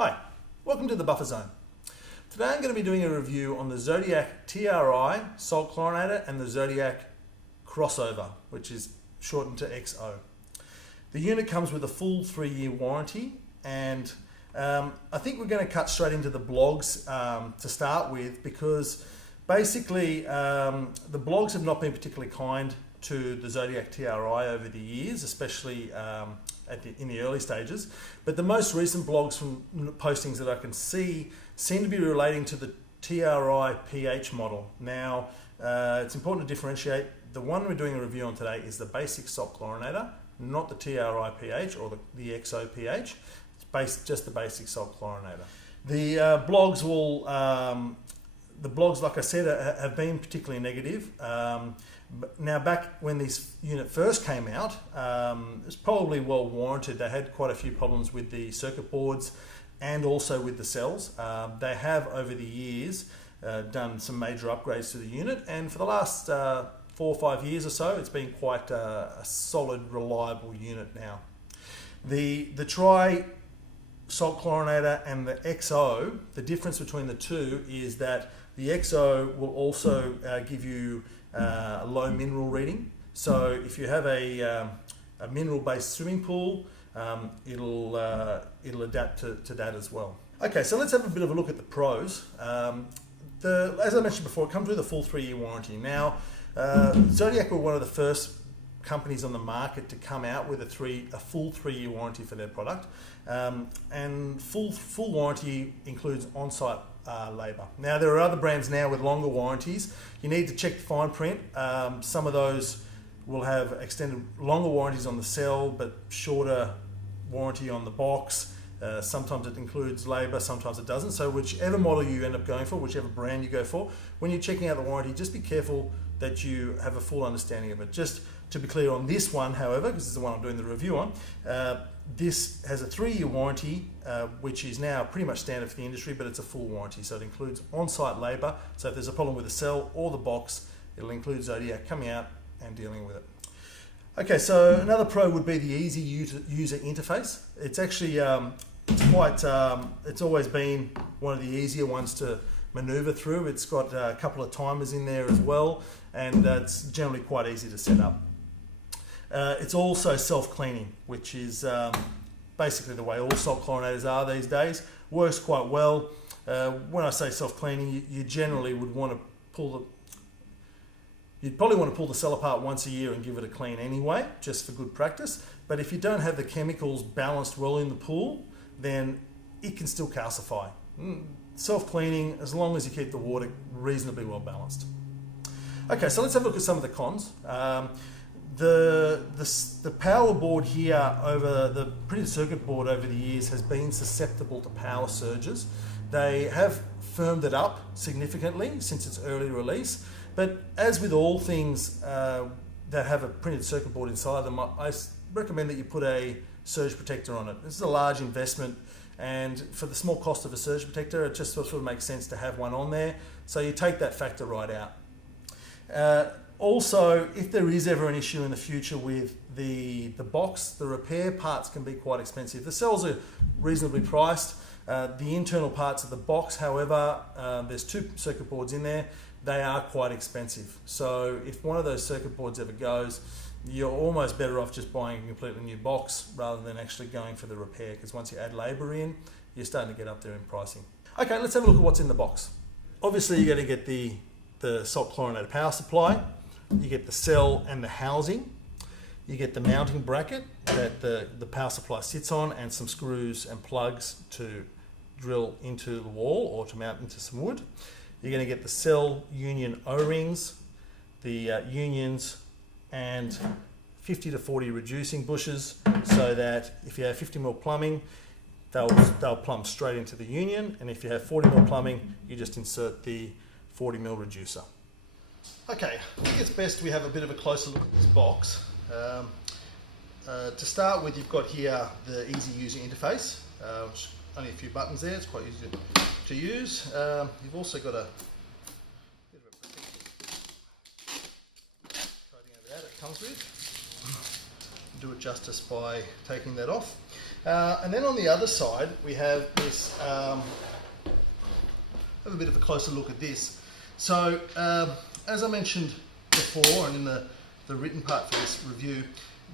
Hi, welcome to the Buffer Zone. Today I'm going to be doing a review on the Zodiac TRi salt chlorinator and the Zodiac crossover, which is shortened to XO. The unit comes with a full 3-year warranty, and I think we're going to cut straight into the blogs to start with, because basically the blogs have not been particularly kind to the Zodiac TRi over the years, especially in the early stages. But the most recent blogs from postings that I can see seem to be relating to the TRi pH model. Now, it's important to differentiate. The one we're doing a review on today is the basic salt chlorinator, not the TRi pH or the XO pH. It's just the basic salt chlorinator. The blogs will, like I said, have been particularly negative. Now, back when this unit first came out, it was probably well warranted. They had quite a few problems with the circuit boards and also with the cells. They have, over the years, done some major upgrades to the unit, and for the last 4 or 5 years or so, it's been quite a solid, reliable unit now. The TRi salt chlorinator and the XO, the difference between the two is that the XO will also give you a low mineral reading. So if you have a mineral-based swimming pool, it'll adapt to that as well. Okay, so let's have a bit of a look at the pros. As I mentioned before, it comes with a full 3-year warranty. Now, Zodiac were one of the first companies on the market to come out with a full 3-year warranty for their product, and full warranty includes on-site labour. Now, there are other brands now with longer warranties. You need to check the fine print. Some of those will have extended longer warranties on the cell, but shorter warranty on the box. Sometimes it includes labour, sometimes it doesn't. So whichever model you end up going for, whichever brand you go for, when you're checking out the warranty, just be careful that you have a full understanding of it. Just to be clear on this one, however, because this is the one I'm doing the review on, this has a 3-year warranty, which is now pretty much standard for the industry, but it's a full warranty. So it includes on-site labour. So if there's a problem with the cell or the box, it'll include Zodiac coming out and dealing with it. Okay, so another pro would be the easy user interface. It's actually it's always been one of the easier ones to maneuver through. It's got a couple of timers in there as well, and it's generally quite easy to set up. It's also self-cleaning, which is basically the way all salt chlorinators are these days. Works quite well. When I say self-cleaning, you generally would want to you'd probably want to pull the cell apart once a year and give it a clean anyway, just for good practice. But if you don't have the chemicals balanced well in the pool, then it can still calcify. Self-cleaning, as long as you keep the water reasonably well balanced. Okay, so let's have a look at some of the cons. The power board here, over the printed circuit board over the years, has been susceptible to power surges. They have firmed it up significantly since its early release, but as with all things that have a printed circuit board inside them, I recommend that you put a surge protector on it. This is a large investment, and for the small cost of a surge protector, it just sort of makes sense to have one on there. So you take that factor right out. Also, if there is ever an issue in the future with the box, the repair parts can be quite expensive. The cells are reasonably priced. The internal parts of the box, however, there's 2 circuit boards in there. They are quite expensive. So if one of those circuit boards ever goes, you're almost better off just buying a completely new box rather than actually going for the repair, because once you add labour in, you're starting to get up there in pricing. Okay, let's have a look at what's in the box. Obviously, you're going to get the salt chlorinator power supply. You get the cell and the housing. You get the mounting bracket that the power supply sits on, and some screws and plugs to drill into the wall or to mount into some wood. You're going to get the cell union O-rings, the unions, and 50 to 40 reducing bushes, so that if you have 50mm plumbing, they'll plumb straight into the union, and if you have 40mm plumbing, you just insert the 40mm reducer. Okay, I think it's best we have a bit of a closer look at this box. To start with, you've got here the easy user interface, which only a few buttons there. It's quite easy to use. You've also got a bit of a protective coating over that it comes with. do it justice by taking that off. And then on the other side, we have this, have a bit of a closer look at this. So, as I mentioned before, and in the written part for this review,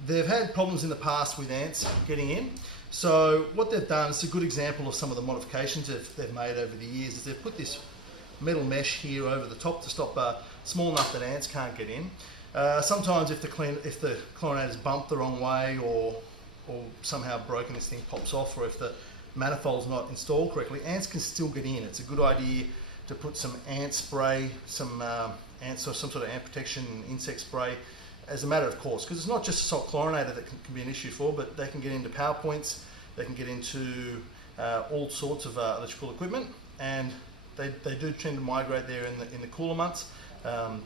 they've had problems in the past with ants getting in. So what they've done, it's a good example of some of the modifications they've made over the years, is they've put this metal mesh here over the top to stop small enough that ants can't get in. Sometimes if the chlorinator's bumped the wrong way or somehow broken, this thing pops off, or if the manifold's not installed correctly, ants can still get in. It's a good idea to put some ant spray, some ants or some sort of ant protection, insect spray, as a matter of course, because it's not just a salt chlorinator that can be an issue for, but they can get into power points, they can get into all sorts of electrical equipment, and they do tend to migrate there in the cooler months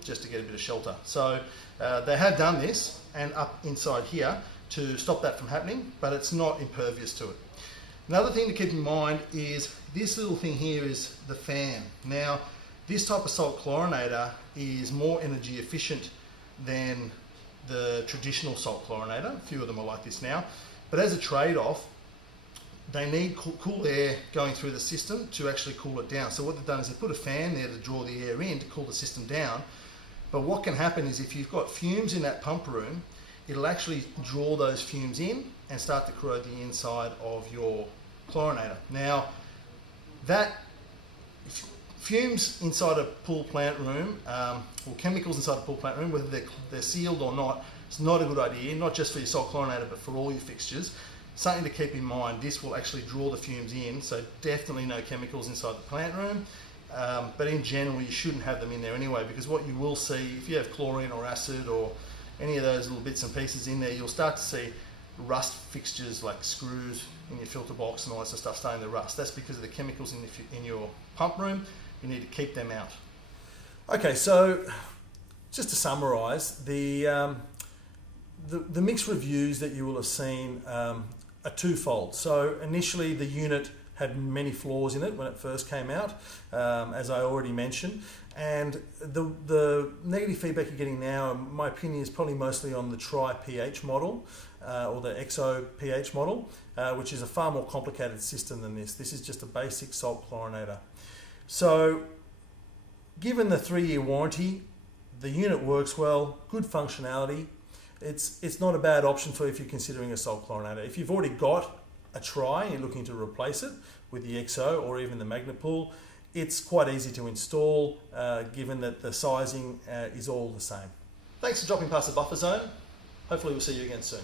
just to get a bit of shelter. So they have done this and up inside here to stop that from happening, but it's not impervious to it. Another thing to keep in mind is this little thing here is the fan. Now, this type of salt chlorinator is more energy efficient than the traditional salt chlorinator. A few of them are like this now. But as a trade-off, they need cool air going through the system to actually cool it down. So what they've done is they put a fan there to draw the air in to cool the system down. But what can happen is if you've got fumes in that pump room, it'll actually draw those fumes in and start to corrode the inside of your chlorinator. Now, that fumes inside a pool plant room, or chemicals inside a pool plant room, whether they're sealed or not, it's not a good idea, not just for your salt chlorinator, but for all your fixtures. Something to keep in mind, this will actually draw the fumes in, so definitely no chemicals inside the plant room. But in general, you shouldn't have them in there anyway, because what you will see, if you have chlorine or acid or any of those little bits and pieces in there, you'll start to see rust fixtures like screws in your filter box and all that sort of stuff starting to rust. That's because of the chemicals in your pump room. You need to keep them out. Okay, so just to summarise, the mixed reviews that you will have seen are twofold. So initially the unit had many flaws in it when it first came out, as I already mentioned, and the negative feedback you're getting now, in my opinion, is probably mostly on the TRi pH model, or the XO pH model, which is a far more complicated system than this. This is just a basic salt chlorinator. So given the 3-year warranty, the unit works well, good functionality. It's not a bad option for if you're considering a salt chlorinator. If you've already got a TRi and you're looking to replace it with the XO or even the Magnapool, it's quite easy to install given that the sizing is all the same. Thanks for dropping past the buffer zone. Hopefully we'll see you again soon.